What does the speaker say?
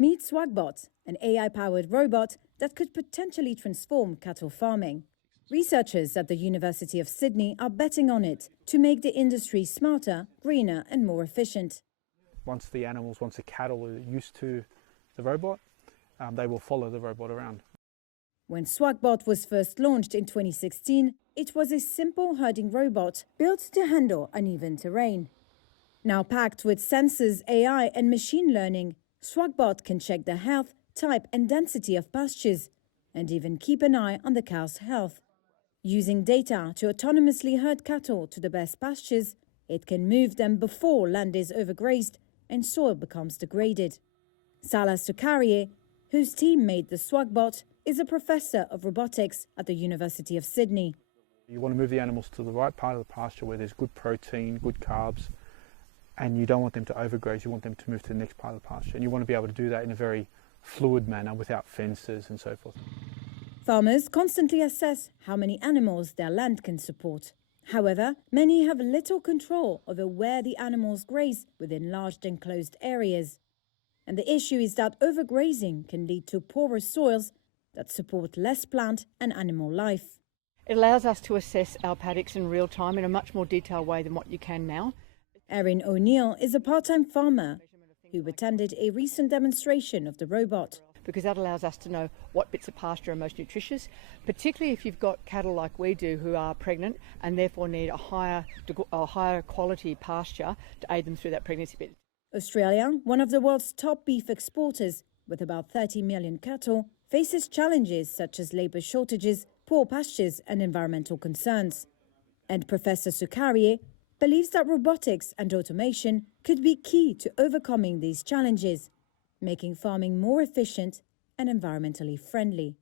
Meet SwagBot, an AI-powered robot that could potentially transform cattle farming. Researchers at the University of Sydney are betting on it to make the industry smarter, greener and more efficient. Once the cattle are used to the robot, they will follow the robot around. When SwagBot was first launched in 2016, it was a simple herding robot built to handle uneven terrain. Now packed with sensors, AI and machine learning, SwagBot can check the health, type and density of pastures, and even keep an eye on the cow's health. Using data to autonomously herd cattle to the best pastures, it can move them before land is overgrazed and soil becomes degraded. Salah Sukaria, whose team made the SwagBot, is a professor of robotics at the University of Sydney. You want to move the animals to the right part of the pasture where there's good protein, good carbs, and you don't want them to overgraze, you want them to move to the next part of the pasture. And you want to be able to do that in a very fluid manner without fences and so forth. Farmers constantly assess how many animals their land can support. However, many have little control over where the animals graze within large enclosed areas. And the issue is that overgrazing can lead to poorer soils that support less plant and animal life. It allows us to assess our paddocks in real time in a much more detailed way than what you can now. Erin O'Neill is a part-time farmer who attended a recent demonstration of the robot. Because that allows us to know what bits of pasture are most nutritious, particularly if you've got cattle like we do who are pregnant and therefore need a higher quality pasture to aid them through that pregnancy bit. Australia, one of the world's top beef exporters, with about 30 million cattle, faces challenges such as labour shortages, poor pastures and environmental concerns. And Professor Sukaria believes that robotics and automation could be key to overcoming these challenges, making farming more efficient and environmentally friendly.